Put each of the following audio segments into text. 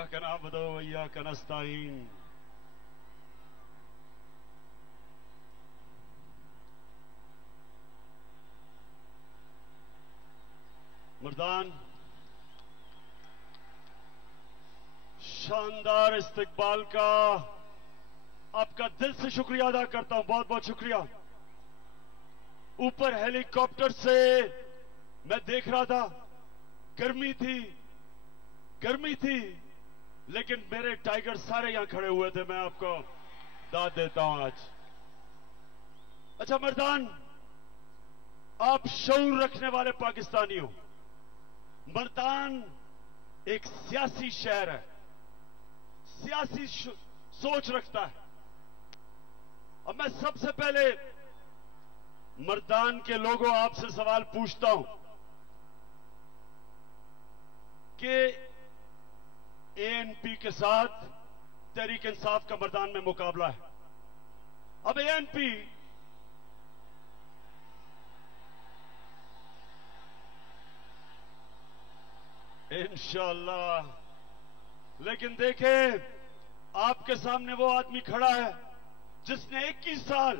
इय्याक नअबुदु व इय्याक नस्तईन। मर्दान, शानदार इस्तकबाल का आपका दिल से शुक्रिया अदा करता हूं, बहुत बहुत शुक्रिया। ऊपर हेलीकॉप्टर से मैं देख रहा था, गर्मी थी, लेकिन मेरे टाइगर सारे यहां खड़े हुए थे। मैं आपको दाद देता हूं आज। अच्छा मर्दान, आप शऊर रखने वाले पाकिस्तानी हो। मर्दान एक सियासी शहर है, सियासी सोच रखता है। अब मैं सबसे पहले मर्दान के लोगों आपसे सवाल पूछता हूं कि एएनपी के साथ तहरीक इंसाफ का मर्दान में मुकाबला है। अब एएनपी इंशाअल्लाह, लेकिन देखें आपके सामने वो आदमी खड़ा है जिसने 21 साल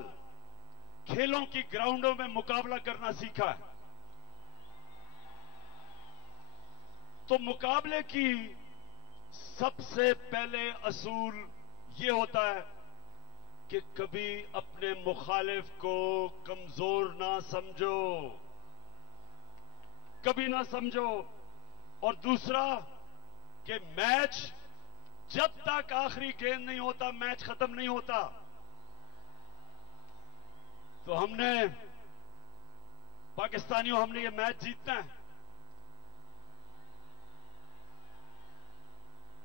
खेलों की ग्राउंडों में मुकाबला करना सीखा है। तो मुकाबले की सबसे पहले असूल ये होता है कि कभी अपने मुखालिफ को कमजोर ना समझो, कभी ना समझो। और दूसरा कि मैच जब तक आखिरी गेंद नहीं होता, मैच खत्म नहीं होता। तो हमने पाकिस्तानियों, हमने ये मैच जीतना है।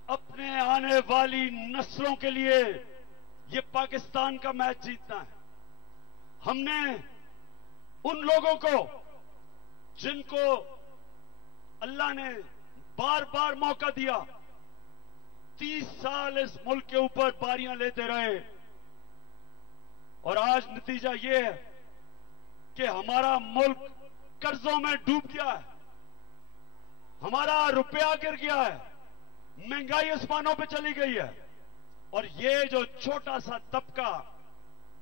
अपने आने वाली नस्लों के लिए ये पाकिस्तान का मैच जीतना है। हमने उन लोगों को जिनको अल्लाह ने बार बार मौका दिया, 30 साल इस मुल्क के ऊपर बारियां लेते रहे, और आज नतीजा ये है कि हमारा मुल्क कर्जों में डूब गया है, हमारा रुपया गिर गया है, महंगाई आसमानों पे चली गई है, और ये जो छोटा सा तबका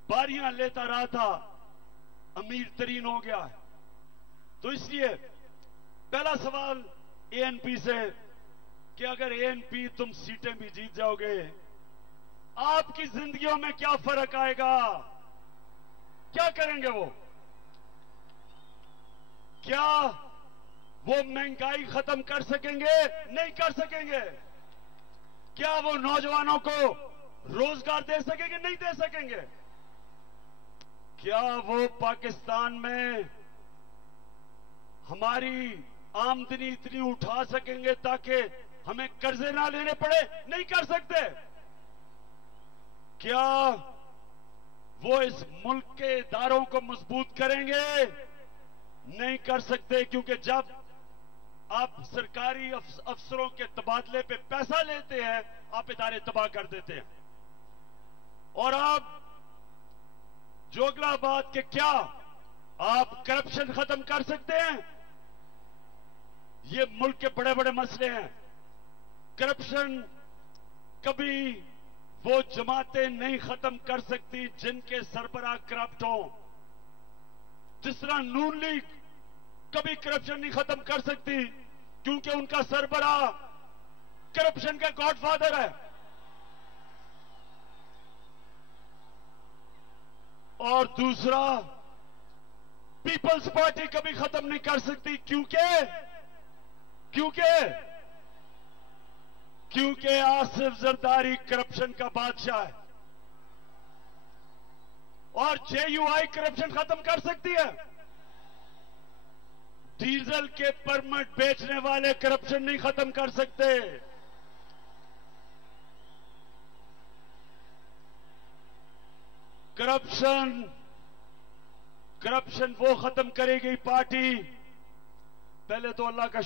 बारियां लेता रहा था अमीर तरीन हो गया है। तो इसलिए पहला सवाल एएनपी से कि अगर एएनपी तुम सीटें भी जीत जाओगे, आपकी जिंदगियों में क्या फर्क आएगा? क्या करेंगे वो? क्या वो महंगाई खत्म कर सकेंगे? नहीं कर सकेंगे। क्या वो नौजवानों को रोजगार दे सकेंगे? नहीं दे सकेंगे। क्या वो पाकिस्तान में हमारी आमदनी इतनी उठा सकेंगे ताकि हमें कर्जे ना लेने पड़े? नहीं कर सकते। क्या वो इस मुल्क के इदारों को मजबूत करेंगे? नहीं कर सकते, क्योंकि जब आप सरकारी अफसरों के तबादले पे पैसा लेते हैं, आप इदारे तबाह कर देते हैं। और आप जो अगला बात कि क्या आप करप्शन खत्म कर सकते हैं? ये मुल्क के बड़े बड़े मसले हैं। करप्शन कभी वो जमातें नहीं खत्म कर सकती जिनके सरबराह करप्ट हो। जिस तरह नून लीग कभी करप्शन नहीं खत्म कर सकती क्योंकि उनका सरबराह करप्शन का गॉडफादर है। और दूसरा, पीपल्स पार्टी कभी खत्म नहीं कर सकती क्योंकि आसिफ जरदारी करप्शन का बादशाह है। और जेयूआई करप्शन खत्म कर सकती है। डीजल के परमिट बेचने वाले करप्शन नहीं खत्म कर सकते। करप्शन वो खत्म करेगी पार्टी। पहले तो अल्लाह का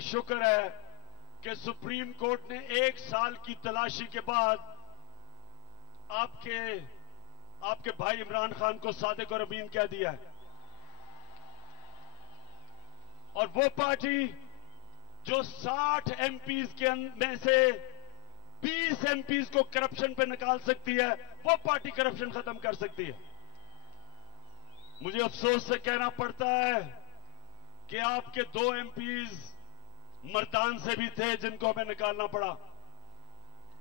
शुक्र है कि सुप्रीम कोर्ट ने 1 साल की तलाशी के बाद आपके भाई इमरान खान को सादिक और अमीन कह दिया है। और वो पार्टी जो 60 एमपीज में से 20 एमपीज को करप्शन पे निकाल सकती है, वो पार्टी करप्शन खत्म कर सकती है। मुझे अफसोस से कहना पड़ता है कि आपके 2 एमपीज मर्दान से भी थे जिनको हमें निकालना पड़ा।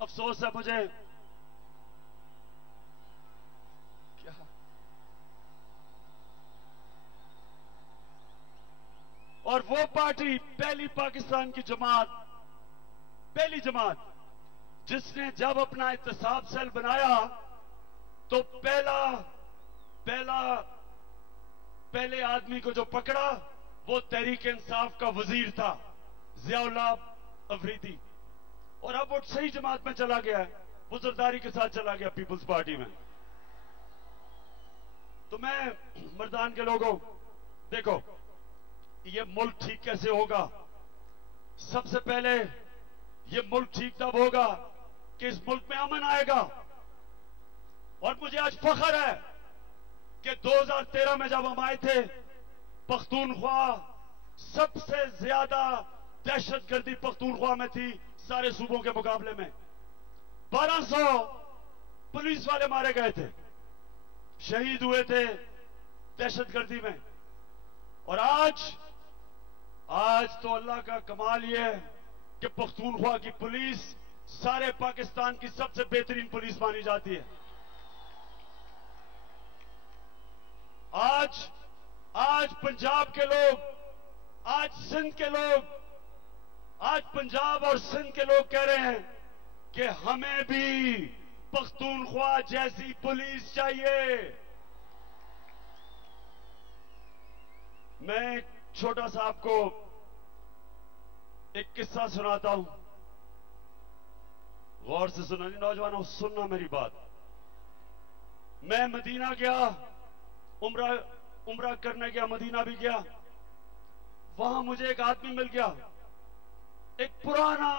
अफसोस है मुझे। क्या और वो पार्टी पहली पाकिस्तान की जमात, पहली जमात जिसने जब अपना एहतसाब सेल बनाया तो पहले आदमी को जो पकड़ा वो तहरीक इंसाफ का वजीर था, जियाउल्लाह अफरीदी। और अब वो सही जमात में चला गया है, वो जरदारी के साथ चला गया पीपुल्स पार्टी में। तो मैं मर्दान के लोगों, देखो ये मुल्क ठीक कैसे होगा? सबसे पहले ये मुल्क ठीक तब होगा कि इस मुल्क में अमन आएगा। और मुझे आज फख्र है कि 2013 में जब हम आए थे, पख्तूनख्वा सबसे ज्यादा दहशतगर्दी पख्तूनख्वा में थी सारे सूबों के मुकाबले में। 1200 पुलिस वाले मारे गए थे, शहीद हुए थे दहशतगर्दी में। और आज तो अल्लाह का कमाल यह है कि पख्तूनख्वा की पुलिस सारे पाकिस्तान की सबसे बेहतरीन पुलिस मानी जाती है। आज पंजाब के लोग, आज सिंध के लोग, आज पंजाब और सिंध के लोग कह रहे हैं कि हमें भी पख्तूनख्वा जैसी पुलिस चाहिए। मैं छोटा सा आपको एक किस्सा सुनाता हूं, गौर से सुना जी नौजवानों, सुनना मेरी बात। मैं मदीना गया, उम्रा करने गया, मदीना भी गया। वहां मुझे एक आदमी मिल गया, एक पुराना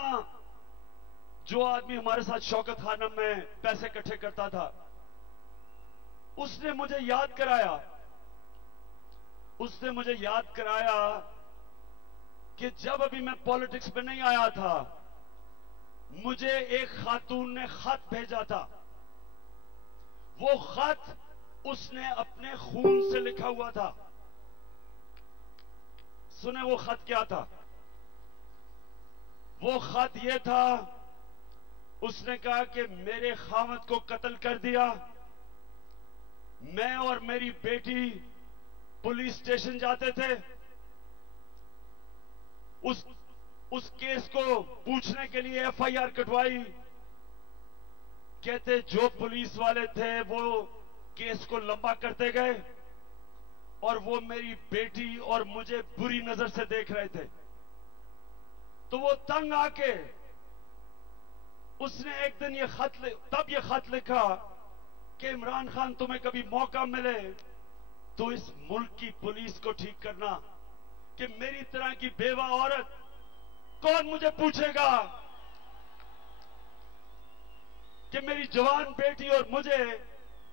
जो आदमी हमारे साथ शौकत खानम में पैसे इकट्ठे करता था। उसने मुझे याद कराया कि जब अभी मैं पॉलिटिक्स में नहीं आया था, मुझे एक खातून ने खत भेजा था। वो खत उसने अपने खून से लिखा हुआ था। सुने वो खत क्या था? वो खत ये था, उसने कहा कि मेरे खामद को कत्ल कर दिया, मैं और मेरी बेटी पुलिस स्टेशन जाते थे, उस केस को पूछने के लिए एफआईआर कटवाई। कहते जो पुलिस वाले थे वो केस को लंबा करते गए और वो मेरी बेटी और मुझे बुरी नजर से देख रहे थे। तो वो तंग आके उसने एक दिन ये खत लिखा कि इमरान खान, तुम्हें कभी मौका मिले तो इस मुल्क की पुलिस को ठीक करना, कि मेरी तरह की बेवा औरत कौन मुझे पूछेगा कि मेरी जवान बेटी और मुझे,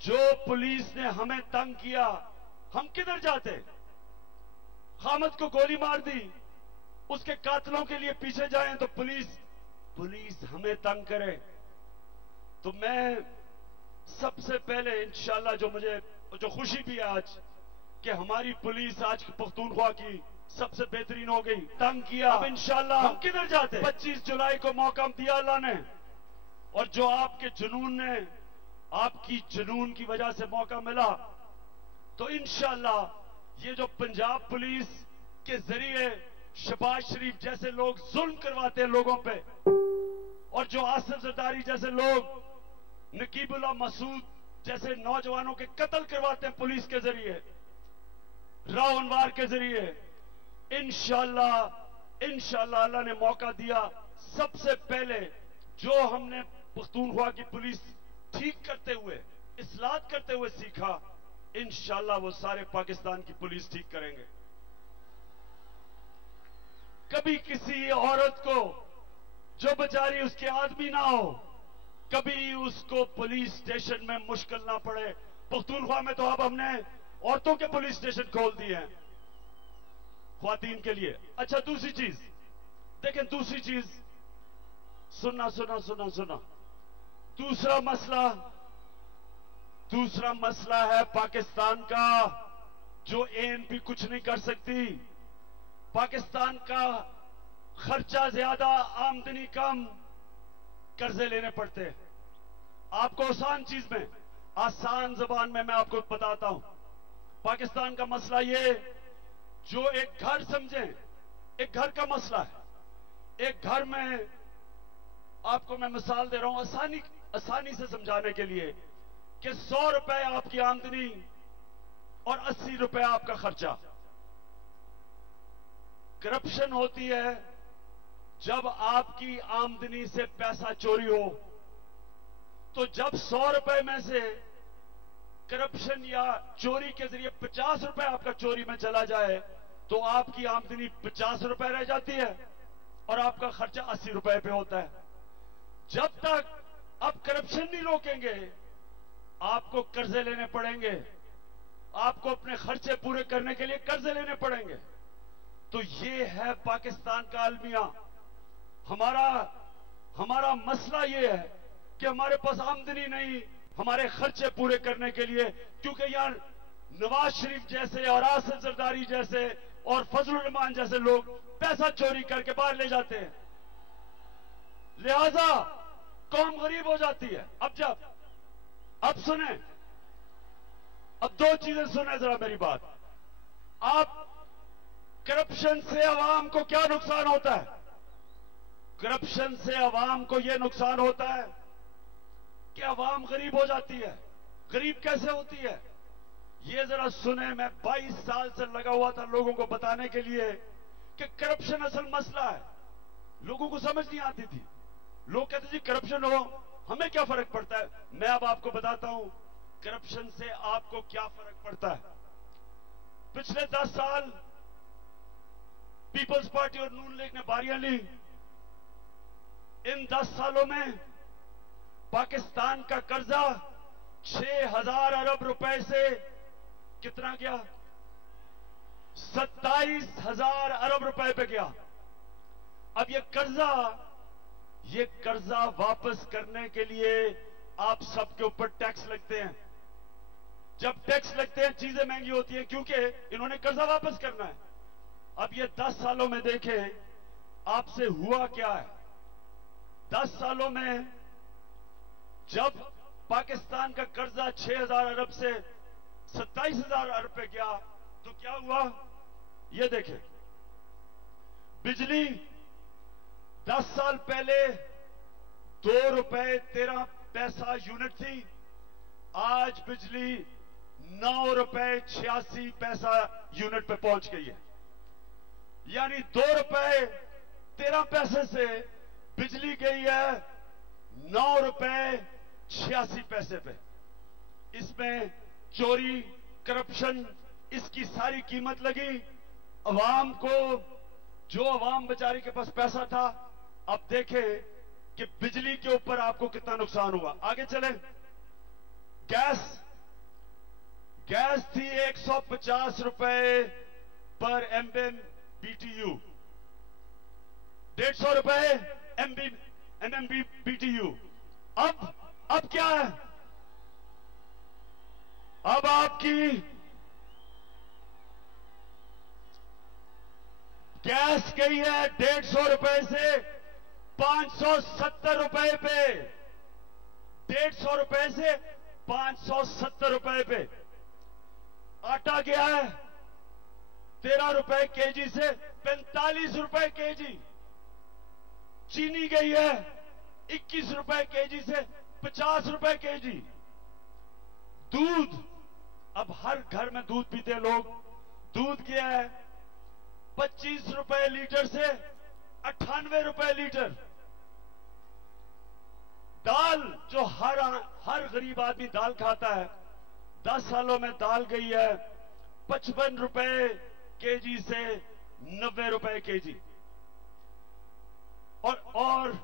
जो पुलिस ने हमें तंग किया, हम किधर जाते? खामद को गोली मार दी, उसके कातलों के लिए पीछे जाएं तो पुलिस हमें तंग करे। तो मैं सबसे पहले इंशाल्लाह जो खुशी भी है आज कि हमारी पुलिस आज पख्तूनख्वा की सबसे बेहतरीन हो गई। तंग किया, अब इंशाल्लाह हम किधर जाते? 25 जुलाई को मौका दिया अल्लाह ने, और जो आपके जुनून ने, आपकी जुनून की वजह से मौका मिला, तो इंशाल्लाह ये जो पंजाब पुलिस के जरिए शहबाज शरीफ जैसे लोग जुल्म करवाते हैं लोगों पे, और जो आसिफ जरदारी जैसे लोग, नकीबुल्लाह मसूद जैसे नौजवानों के कत्ल करवाते हैं पुलिस के जरिए, राव अनवार के जरिए, इंशाल्लाह अल्लाह ने मौका दिया। सबसे पहले जो हमने पख्तूनख्वा की पुलिस ठीक करते हुए, इस्लाह करते हुए सीखा, इंशाल्लाह वो सारे पाकिस्तान की पुलिस ठीक करेंगे। कभी किसी औरत को जो बेचारी उसके आदमी ना हो, कभी उसको पुलिस स्टेशन में मुश्किल ना पड़े। पख्तूनख्वा में तो अब हमने औरतों के पुलिस स्टेशन खोल दिए हैं ख्वातीन के लिए। अच्छा, दूसरी चीज, देखें दूसरी चीज, सुनना। दूसरा मसला है पाकिस्तान का, जो एएनपी कुछ नहीं कर सकती। पाकिस्तान का खर्चा ज्यादा, आमदनी कम, कर्जे लेने पड़ते हैं। आपको आसान चीज में, आसान जबान में मैं आपको बताता हूं। पाकिस्तान का मसला ये, जो एक घर समझें, एक घर का मसला है। एक घर में आपको मैं मिसाल दे रहा हूं आसानी से समझाने के लिए, कि 100 रुपए आपकी आमदनी और 80 रुपए आपका खर्चा। करप्शन होती है जब आपकी आमदनी से पैसा चोरी हो। तो जब 100 रुपए में से करप्शन या चोरी के जरिए 50 रुपए आपका चोरी में चला जाए, तो आपकी आमदनी 50 रुपए रह जाती है और आपका खर्चा 80 रुपए पे होता है। जब तक आप करप्शन नहीं रोकेंगे, आपको कर्जे लेने पड़ेंगे, आपको अपने खर्चे पूरे करने के लिए कर्जे लेने पड़ेंगे। तो ये है पाकिस्तान का अलमिया। हमारा मसला ये है कि हमारे पास आमदनी नहीं हमारे खर्चे पूरे करने के लिए, क्योंकि यार नवाज शरीफ जैसे और आसिफ जरदारी जैसे और फजलुर रहमान जैसे लोग पैसा चोरी करके बाहर ले जाते हैं, लिहाजा कौम गरीब हो जाती है। अब सुने, अब दो चीजें सुने जरा मेरी बात। आप करप्शन से अवाम को क्या नुकसान होता है? करप्शन से अवाम को यह नुकसान होता है कि अवाम गरीब हो जाती है। गरीब कैसे होती है ये जरा सुने। मैं 22 साल से लगा हुआ था लोगों को बताने के लिए कि करप्शन असल मसला है। लोगों को समझ नहीं आती थी। लोग कहते जी करप्शन हो, हमें क्या फर्क पड़ता है। मैं अब आपको बताता हूं करप्शन से आपको क्या फर्क पड़ता है। पिछले 10 साल पीपल्स पार्टी और नून लीग ने बारियां ली। इन 10 सालों में पाकिस्तान का कर्जा 6,000 अरब रुपए से कितना गया? 27,000 अरब रुपए पे गया। अब ये कर्जा वापस करने के लिए आप सबके ऊपर टैक्स लगते हैं। जब टैक्स लगते हैं चीजें महंगी होती हैं, क्योंकि इन्होंने कर्जा वापस करना है। अब ये 10 सालों में देखें आपसे हुआ क्या है। 10 सालों में जब पाकिस्तान का कर्जा 6,000 अरब से 27,000 अरब पे गया, तो क्या हुआ ये देखें। बिजली 10 साल पहले 2 रुपए 13 पैसा यूनिट थी, आज बिजली 9 रुपए 86 पैसा यूनिट पे पहुंच गई है। यानी 2 रुपए 13 पैसे से बिजली गई है 9 रुपए 86 पैसे पे। इसमें चोरी, करप्शन, इसकी सारी कीमत लगी अवाम को। जो अवाम बेचारी के पास पैसा था, अब देखें कि बिजली के ऊपर आपको कितना नुकसान हुआ। आगे चलें। गैस थी 150 रुपए पर MMBTU, 150 रुपए MMBTU। अब क्या है? अब आपकी गैस गई है 150 रुपए से 570 रुपए पे। 150 रुपए से 570 रुपए पे। आटा गया है 13 रुपए केजी से 45 रुपए केजी। चीनी गई है 21 रुपए केजी से 50 रुपए केजी। दूध, अब हर घर में दूध पीते लोग, दूध गया है 25 रुपए लीटर से 98 रुपए लीटर। दाल, जो हर गरीब आदमी दाल खाता है, 10 सालों में दाल गई है 55 रुपए केजी से 90 रुपए केजी। और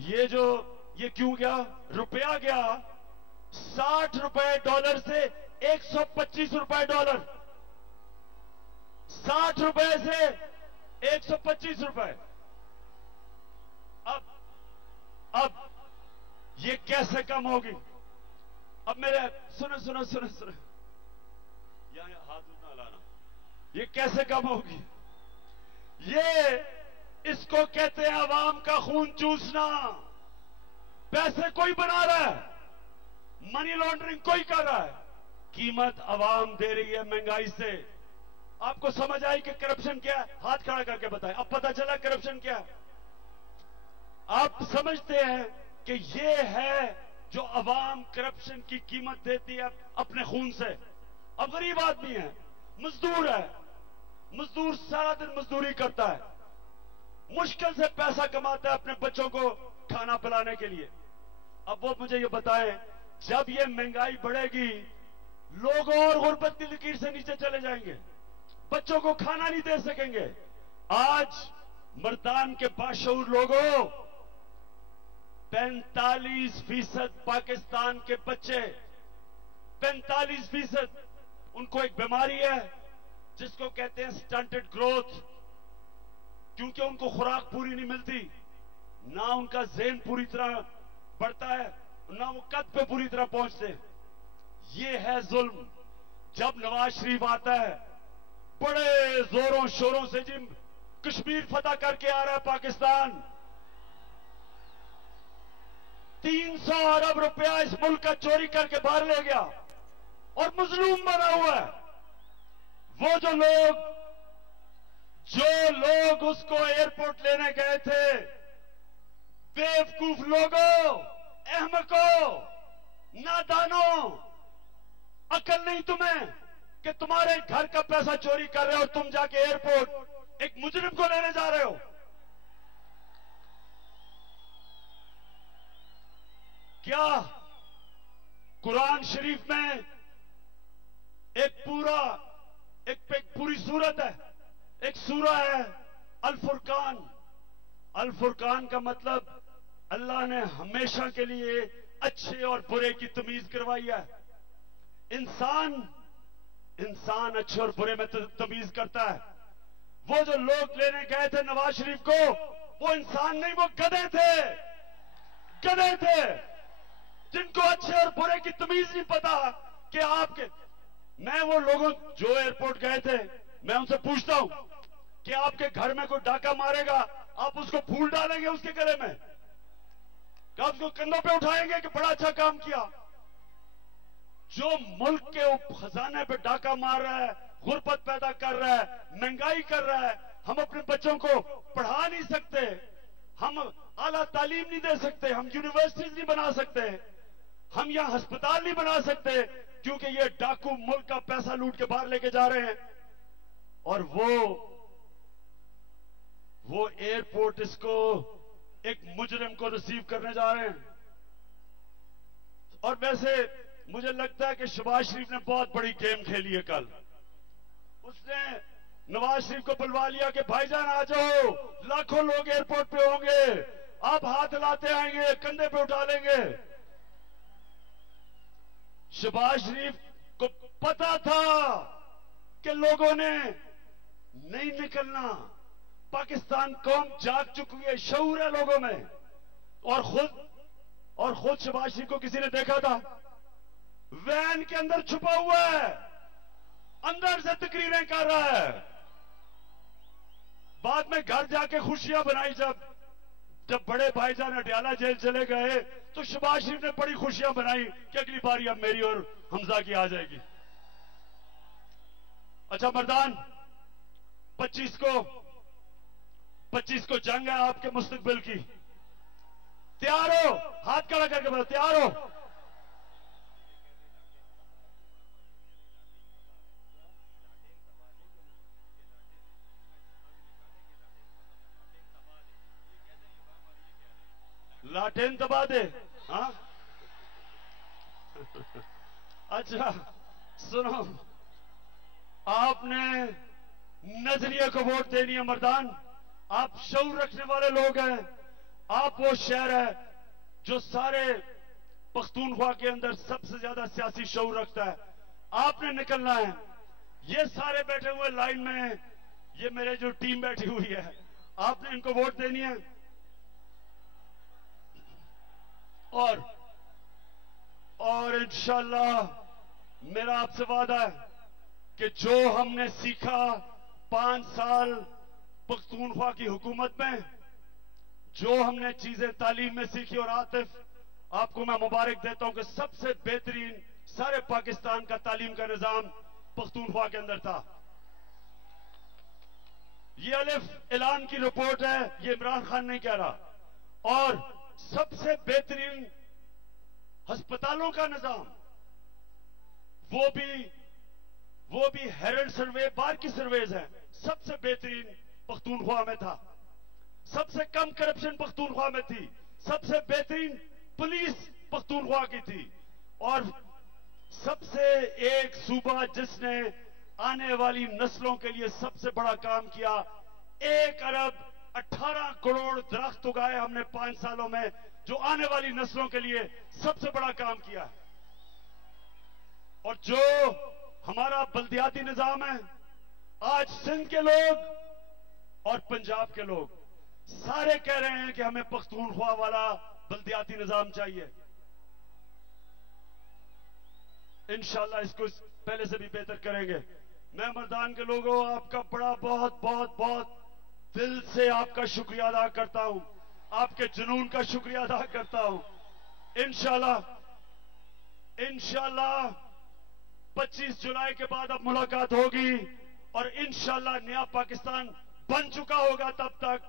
ये क्यों गया? रुपया गया 60 रुपए डॉलर से 125 रुपए डॉलर। 60 रुपए से 125 रुपए। अब ये कैसे कम होगी? अब मेरे सुनो सुनो सुनो सुनो, यहां हाथ उतना लाना, ये कैसे कम होगी? ये इसको कहते हैं आवाम का खून चूसना। पैसे कोई बना रहा है, मनी लॉन्ड्रिंग कोई कर रहा है, कीमत आवाम दे रही है महंगाई से। आपको समझ आई कि करप्शन क्या है? हाथ खड़ा करके बताएं, अब पता चला करप्शन क्या है? आप समझते हैं कि ये है जो अवाम करप्शन की कीमत देती है अपने खून से। अब गरीब आदमी है, मजदूर है, मजदूर सारा दिन मजदूरी करता है, मुश्किल से पैसा कमाता है अपने बच्चों को खाना पिलाने के लिए। अब वो मुझे ये बताएं, जब ये महंगाई बढ़ेगी, लोग और गुर्बत की लकीर से नीचे चले जाएंगे, बच्चों को खाना नहीं दे सकेंगे। आज मर्दान के बाशऊर लोगों, 45% पाकिस्तान के बच्चे, 45% उनको एक बीमारी है जिसको कहते हैं स्टंटेड ग्रोथ, क्योंकि उनको खुराक पूरी नहीं मिलती, ना उनका ज़हन पूरी तरह बढ़ता है, ना वो कद पे पूरी तरह पहुंचते। ये है जुल्म। जब नवाज शरीफ आता है, बड़े जोरों शोरों से जी कश्मीर फतह करके आ रहा है पाकिस्तान, 300 अरब रुपया इस मुल्क का चोरी करके बाहर ले गया और मजलूम बना हुआ है। वो जो लोग उसको एयरपोर्ट लेने गए थे, बेवकूफ लोगों, अहमकों, नादानों, अकल नहीं तुम्हें कि तुम्हारे घर का पैसा चोरी कर रहे हो, तुम जाके एयरपोर्ट एक मुजरिम को लेने जा रहे हो। क्या कुरान शरीफ में एक पूरी सूरत है, एक सूरा है अल फुरकान। अल फुरकान का मतलब अल्लाह ने हमेशा के लिए अच्छे और बुरे की तमीज करवाई है। इंसान अच्छे और बुरे में तमीज करता है। वो जो लोग लेने गए थे नवाज शरीफ को, वो इंसान नहीं, वो गधे थे जिनको अच्छे और बुरे की तमीज नहीं पता कि मैं वो लोगों जो एयरपोर्ट गए थे, मैं उनसे पूछता हूं कि आपके घर में कोई डाका मारेगा, आप उसको फूल डालेंगे उसके गले में? क्या उसको कंधों पे उठाएंगे कि बड़ा अच्छा काम किया? जो मुल्क के खजाने पे डाका मार रहा है, गुर्बत पैदा कर रहा है, महंगाई कर रहा है, हम अपने बच्चों को पढ़ा नहीं सकते, हम आला तालीम नहीं दे सकते, हम यूनिवर्सिटीज नहीं बना सकते, हम यहां अस्पताल नहीं बना सकते, क्योंकि ये डाकू मुल्क का पैसा लूट के बाहर लेके जा रहे हैं। और वो एयरपोर्ट इसको एक मुजरिम को रिसीव करने जा रहे हैं। और वैसे मुझे लगता है कि शहबाज शरीफ ने बहुत बड़ी गेम खेली है कल। उसने नवाज शरीफ को बुलवा लिया कि भाईजान आ जाओ, लाखों लोग एयरपोर्ट पे होंगे, आप हाथ हिलाते आएंगे, कंधे पे उठा लेंगे। शहबाज शरीफ को पता था कि लोगों ने नहीं निकलना, पाकिस्तान कौम जाग चुकी है, शऊर है लोगों में। और खुद शहबाज शरीफ को किसी ने देखा था, वैन के अंदर छुपा हुआ है, अंदर से तकरीरें कर रहा है। बाद में घर जाके खुशियां बनाई। जब बड़े भाईजान अडयाला जेल चले गए तो शहबाज शरीफ ने बड़ी खुशियां बनाई कि अगली बारी अब मेरी और हमजा की आ जाएगी। अच्छा मर्दान, 25 को जंग है आपके मुस्तकबिल की। तैयार हो? हाथ खड़ा करके बताओ, तैयार हो? लाटेन दबा दे। हाँ अच्छा सुनो, आपने नजरिए को वोट देनी है मर्दान। आप शऊर रखने वाले लोग हैं। आप वो शहर है जो सारे पख्तूनख्वा के अंदर सबसे ज्यादा सियासी शऊर रखता है। आपने निकलना है। ये सारे बैठे हुए लाइन में, ये मेरे जो टीम बैठी हुई है, आपने इनको वोट देनी है। और इंशाअल्लाह मेरा आपसे वादा है कि जो हमने सीखा 5 साल पख्तूनख्वा की हुकूमत में, जो हमने चीजें तालीम में सीखी, और आतिफ आपको मैं मुबारक देता हूं कि सबसे बेहतरीन सारे पाकिस्तान का तालीम का निजाम पख्तूनख्वा के अंदर था। ये अलिफ ऐलान की रिपोर्ट है, ये इमरान खान नहीं कह रहा। और सबसे बेहतरीन अस्पतालों का निजाम, वो भी हेरल्ड सर्वे, बार की सर्वेज हैं, सबसे बेहतरीन पख्तूनख्वा में था। सबसे कम करप्शन पख्तूनख्वा में थी, सबसे बेहतरीन पुलिस पख्तूनख्वा की थी, और सबसे एक सूबा जिसने आने वाली नस्लों के लिए सबसे बड़ा काम किया। 1 अरब 18 करोड़ दरख्त उगाए हमने 5 सालों में, जो आने वाली नस्लों के लिए सबसे बड़ा काम किया है। और जो हमारा बल्दियाती निजाम है, आज सिंध के लोग और पंजाब के लोग सारे कह रहे हैं कि हमें पख्तूनख्वा वाला बल्दियाती निजाम चाहिए। इंशाअल्लाह इसको पहले से भी बेहतर करेंगे। मैं मर्दान के लोगों, आपका बड़ा बहुत बहुत बहुत दिल से आपका शुक्रिया अदा करता हूं, आपके जुनून का शुक्रिया अदा करता हूं। इंशाअल्लाह 25 जुलाई के बाद अब मुलाकात होगी, और इंशाअल्लाह नया पाकिस्तान बन चुका होगा तब तक।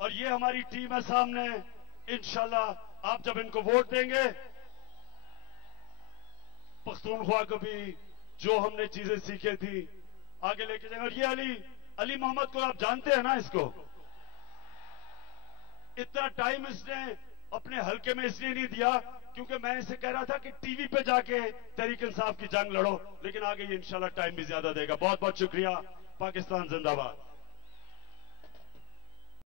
और ये हमारी टीम है सामने, इंशाअल्लाह आप जब इनको वोट देंगे, पख्तूनख्वा को भी जो हमने चीजें सीखी थी आगे लेके जाएंगे। और ये अली मोहम्मद को आप जानते हैं ना, इसको इतना टाइम इसने अपने हलके में इसलिए नहीं दिया क्योंकि मैं इसे कह रहा था कि टीवी पे जाके तहरीक इंसाफ की जंग लड़ो, लेकिन आगे ये इंशाल्लाह टाइम भी ज्यादा देगा। बहुत बहुत शुक्रिया। पाकिस्तान जिंदाबाद।